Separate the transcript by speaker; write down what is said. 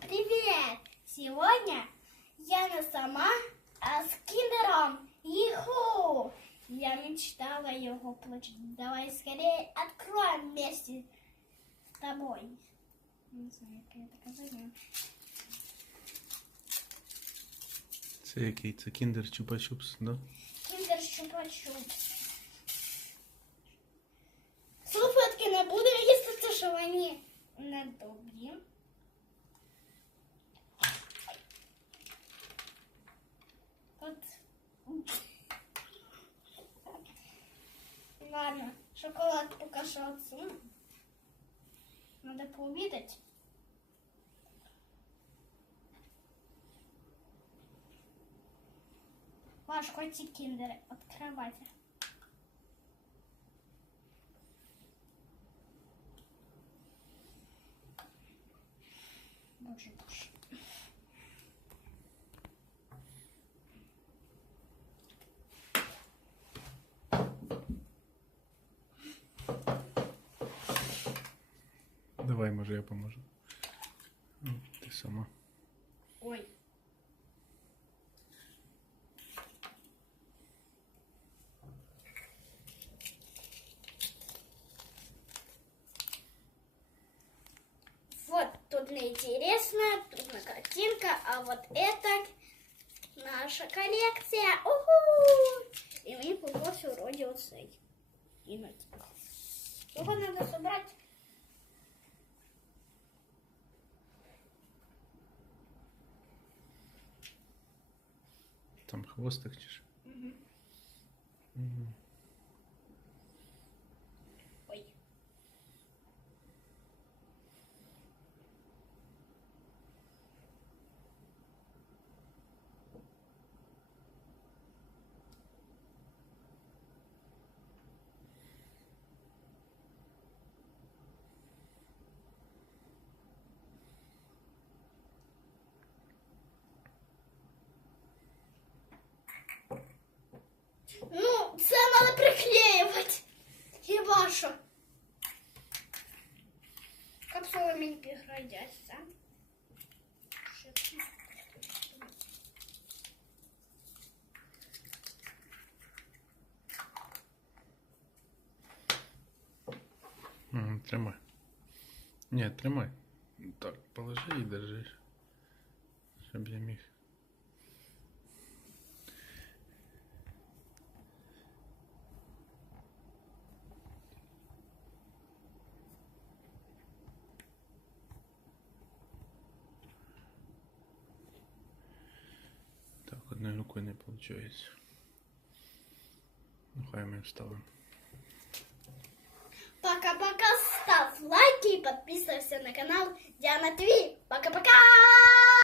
Speaker 1: привет! Сегодня я не сама, а с киндером. Иху! Я мечтала его получить. Давай скорее откроем вместе с тобой. Не знаю, как я так назову.
Speaker 2: Це який? Це кіндер чупа-чупс, да?
Speaker 1: Киндер чупа-чупс. Салфетки не будемо їсти, що вони не шоколад пока что. Надо пообедать. Ваш котик киндер открывайте. Боже, боже.
Speaker 2: Давай, може, я поможу. Ну, Ти сама.
Speaker 1: Ой. Вот тут неинтересно, тут на картинка, а вот это наша коллекция. Уху! И мне попался вроде вот цей. Кинуть. Его надо собрать.
Speaker 2: Там хвостик чи що? Мгм.
Speaker 1: Ой. Ну, це треба приклеювати. Хіба що? Капсули мені пригодяться. Що це?
Speaker 2: Мгм, Тримай. Ні, тримай. Так, положи і держи. Щоб я міг. Так, одною рукою не виходить. Ну, хай ми вставимо.
Speaker 1: Пока-пока, ставь лайки и подписывайся на канал Диана ТВ.